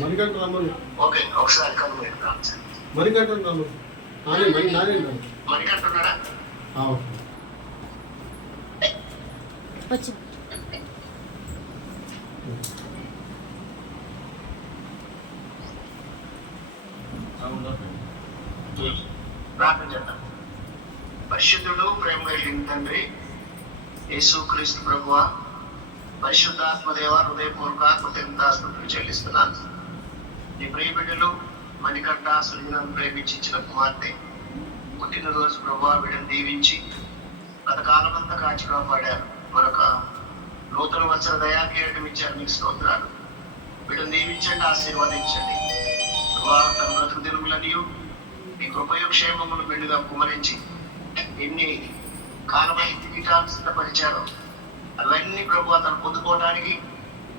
మణికంఠ రమ్మని. ఓకే, ఒకసారి కళ్ళు మణికంఠ రమ్మని. నానే మణికంఠ ఉన్నాడా? ప్రార్థన చేద్దాం. పరిశుద్ధుడు, ప్రేమ కలిగిన తండ్రి యేసుక్రీస్తు ప్రభువ, పరిశుద్ధాత్మదేవ, హృదయపూర్వక కృతజ్ఞతాస్తుతులు చెల్లిస్తున్నాను. నీ ప్రియ బిడ్డలు మణికంఠ సులిగినను ప్రేమించి ఇచ్చిన కుమార్తె పుట్టినరోజు ప్రభువ బిడ్డను దీవించి గతకాలమంతా కాచి కాపాడారు. మరొక నూతన వత్సర దయాకీయటం ఇచ్చారు. మీకు స్తోత్రాలు. బిడ్డను దీవించండి, ఆశీర్వదించండి. తన బ్రతుకు దినములన్నీ మీ కృపయో క్షేమములు బిడ్డగా కుమరించి ఎన్ని కాలమైన జీవితాలు సిద్ధపరిచారో అవన్నీ ప్రభు తను పొందుకోవడానికి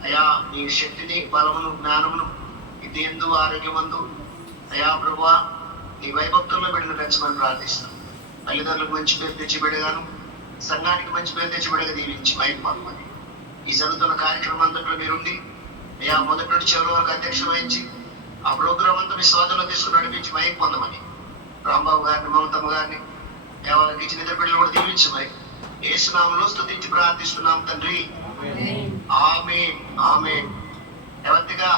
అయా నీ శక్తిని, బలమును, జ్ఞానమును, ఇది ఎందు ఆరోగ్యమందు అయా ప్రభు నీ వైభక్తుల్లో బిడ్డను పెంచమని ప్రార్థిస్తాం. తల్లిదండ్రులకు మంచి పేరు తెచ్చి బిడ్డగాను, సంఘానికి మంచి పేరు తెచ్చి బిడ్డగా దీవించి మైపమని ఈ జరుగుతున్న కార్యక్రమం అంతట్లో మీరుండి అయా మొదటి నుండి చివరి వరకు అధ్యక్షం వహించి ఆ ప్రోగ్రాం అంతా మీ స్వాతంలో తీసుకుని నడిపించి మైక్ పొందమని రాంబాబు గారిని, మమతమ్మ గారిని, వాళ్ళకి ఇచ్చిన ఇద్దరు బిడ్డలు కూడా దీవించమని యేసు నామములో స్తుతించి ప్రార్థిస్తున్నాం తండ్రి. ఆమేన్, ఆమేన్. ఎవరిగా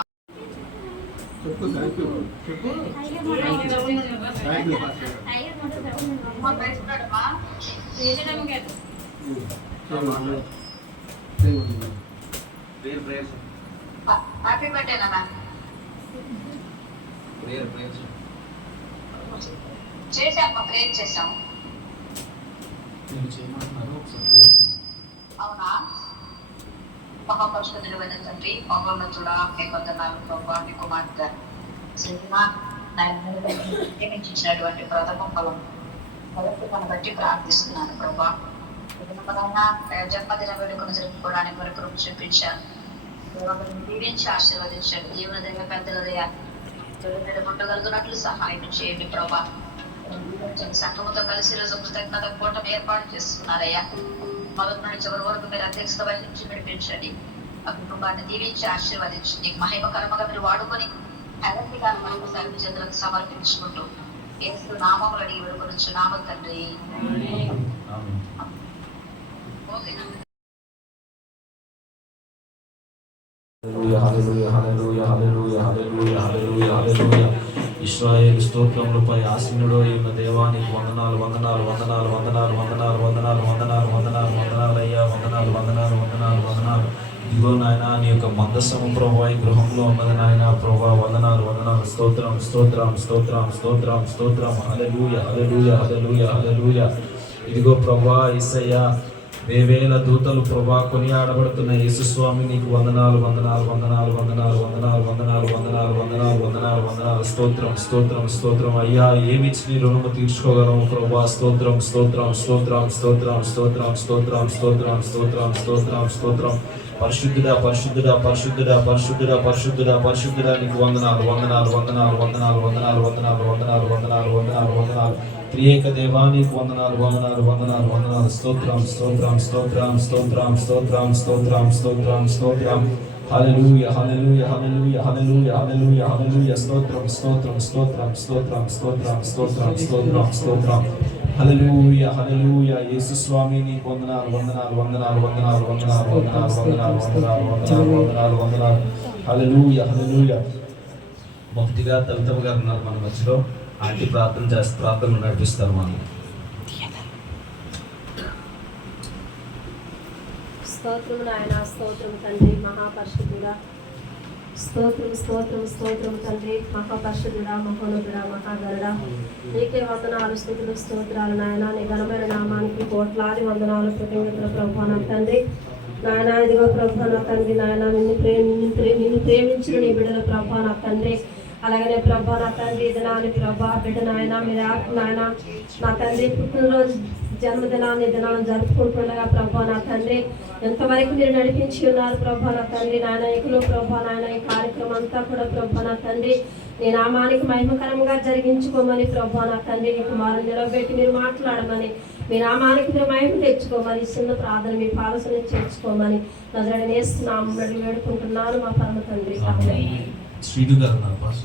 హ్యాపీ బర్త్డే నాన్న. చేసాము, ప్రేర్ చేసాము. అవునా? మహాపరిషుద్ధుడైన తండ్రి, మహోన్నతుడా, మీ వందనాలు ప్రభా. మీ కుమార్తె నియమించినటువంటి ప్రథమ ఫలం మొదటిని బట్టి ప్రార్థిస్తున్నాను ప్రభా. జన్మదిన వేడుకను జరుపుకోవడానికి వరకు రూపు చూపించాను. దీవించి ఆశీర్వదించండి. దేవుని దగ్గర పెద్దలదయ్యా పుట్టగలుగునట్లు సహాయం చేయండి ప్రభా. సంఘముతో కలిసి రోజు కృతజ్ఞత కూటమి ఏర్పాటు చేస్తున్నారయ్యా. మొదటి నుండి చివరి వరకు మీరు అధ్యక్షత వహించి నడిపించండి. ఆ కుటుంబాన్ని దీవించి ఆశీర్వదించి నీకు మహిమకరముగా మీరు వాడుకొని ఎలాంటిగా మనకు సర్వజనులకు సమర్పించుకుంటూ యేసు నామములు అడిగి వేడుకొనుచు నామం తండ్రి. ఇశ్రాయేలు స్తోత్రములపై ఆసీనుడో అయిన దేవానికి వందనాలు, వందనాలు, వందనాలు, వందనాలు, వందనాలు, వందనాలు, వందనాలు, వందనాలు, వందనాలు అయ్యా, వందనాలు, వందనాలు, వందనాలు, వందనాలు. ఇదిగో నాయన నీ యొక్క మందస్సము ప్రభా ఈ గృహంలో ఉన్నది నాయన ప్రభా. వందనాలు, వందనాలు. స్తోత్రం, స్తోత్రం, స్తోత్రం, స్తోత్రం, స్తోత్రం. హల్లెలూయా, హల్లెలూయా, హల్లెలూయా, హల్లెలూయా. ఇదిగో ప్రభా యేసయ్యా, వేవేల దూతలు ప్రభా కొనియాడబడుతున్న యేసుస్వామి నీకు వందనాలు, వందనాలు, వందనాలు, వందనాలు, వందనాలు, వందనాలు, వందనాలు, వందనాలు, వందనాలు, వందనాలు. స్తోత్రం, స్తోత్రం, స్తోత్రం. అయ్యా ఏమిచ్చి నీ రుణము తీర్చుకోగలము ప్రభా. స్తోత్రం, స్తోత్రం, స్తోత్రం, స్తోత్రం, స్తోత్రం, స్తోత్రం, స్తోత్రం, స్తోత్రం, స్తోత్రం, స్తోత్రం. పరిశుద్ధుడా, పరిశుద్ధుడా, పరిశుద్ధుడా, పరిశుద్ధుడా, పరిశుద్ధుడా, పరిశుద్ధుడా నీకు వందనాలు, వందనాలు, వందనాలు, వందనాలు, వందనాలు, వందనాలు, వందనాలు, వందనాలు, వందనాలు, వందనాలు. త్రియేక దేవానికి వందనాలు, వందనాలు, వందనాలు, వందనాలు. స్తోత్రం, స్తోత్రం, స్తోత్రం, స్తోత్రం, స్తోత్రం, స్తోత్రం, స్తోత్రం, స్తోత్రం. హల్లెలూయా, హల్లెలూయా, హల్లెలూయా, హల్లెలూయా, హల్లెలూయా, హల్లెలూయా. స్తోత్రం, స్తోత్రం, స్తోత్రం, స్తోత్రం, స్తోత్రం, స్తోత్రం, స్తోత్రం, స్తోత్రం. హల్లెలూయా, హల్లెలూయా. యేసుస్వామి నీకు వందనాలు, వందనాలు, వందనాలు, వందనాలు, వందనాలు, వందనాలు, వందనాలు, వందనాలు, వందనాలు, వందనాలు, వందనాలు. హల్లెలూయా, హల్లెలూయా. భక్తిగా తల్లిదండ్రులు గారు ఉన్నారు మన మధ్యలో. ఆంటీ ప్రార్థన చేస్తే ప్రార్థనలు నడిపిస్తారు మనం. స్తోత్రం నాయన, స్తోత్రం తండ్రి మహాపరిశుద్ధుడా. స్తోత్రం, స్తోత్రం, స్తోత్రం తండ్రి మహాపరిశుద్ధుడా, మహోన్నతుడా, మహాగరుడా. నీకే వందనాలు, స్తుతులు, స్తోత్రాలు నాయన. నీ ఘనమైన నామానికి కోట్లాది వందనాలు, కృతజ్ఞతలు ప్రభా నా తండ్రి. నాయన ఇదిగో ప్రభా నా తండ్రి, నాయన నిన్ను ప్రేమించిన నీ బిడ్డల ప్రభా నా తండ్రి. అలాగనే ప్రభా నా తండ్రి దినాన్ని ప్రభా బిడ్డ నాయన మీరు నాయన నా తండ్రి పుట్టినరోజు జన్మదినాన్ని దినాలను జరుపుకుంటుండగా ప్రభా నా తండ్రి ఎంతవరకు మీరు నడిపించి ఉన్నారు ప్రభా నా తండ్రి. నాయన ఎక్కులో ప్రభా నాయన ఈ కార్యక్రమం అంతా కూడా ప్రభా నా తండ్రి నీ నామానికి మహిమకరంగా జరిగించుకోమని ప్రభా నా తండ్రి నీ కుమారుని నిలబెట్టి మీరు మాట్లాడమని మీ నామానికి మీరు మహిమ తెచ్చుకోమని చిన్న ప్రార్థన మీ పాలసని చేర్చుకోమని నజరేయుడైన యేసు నామములో వేడుకుంటున్నాను మా పరమ తండ్రి. ఆమేన్. శ్రీను గారు నా పాస్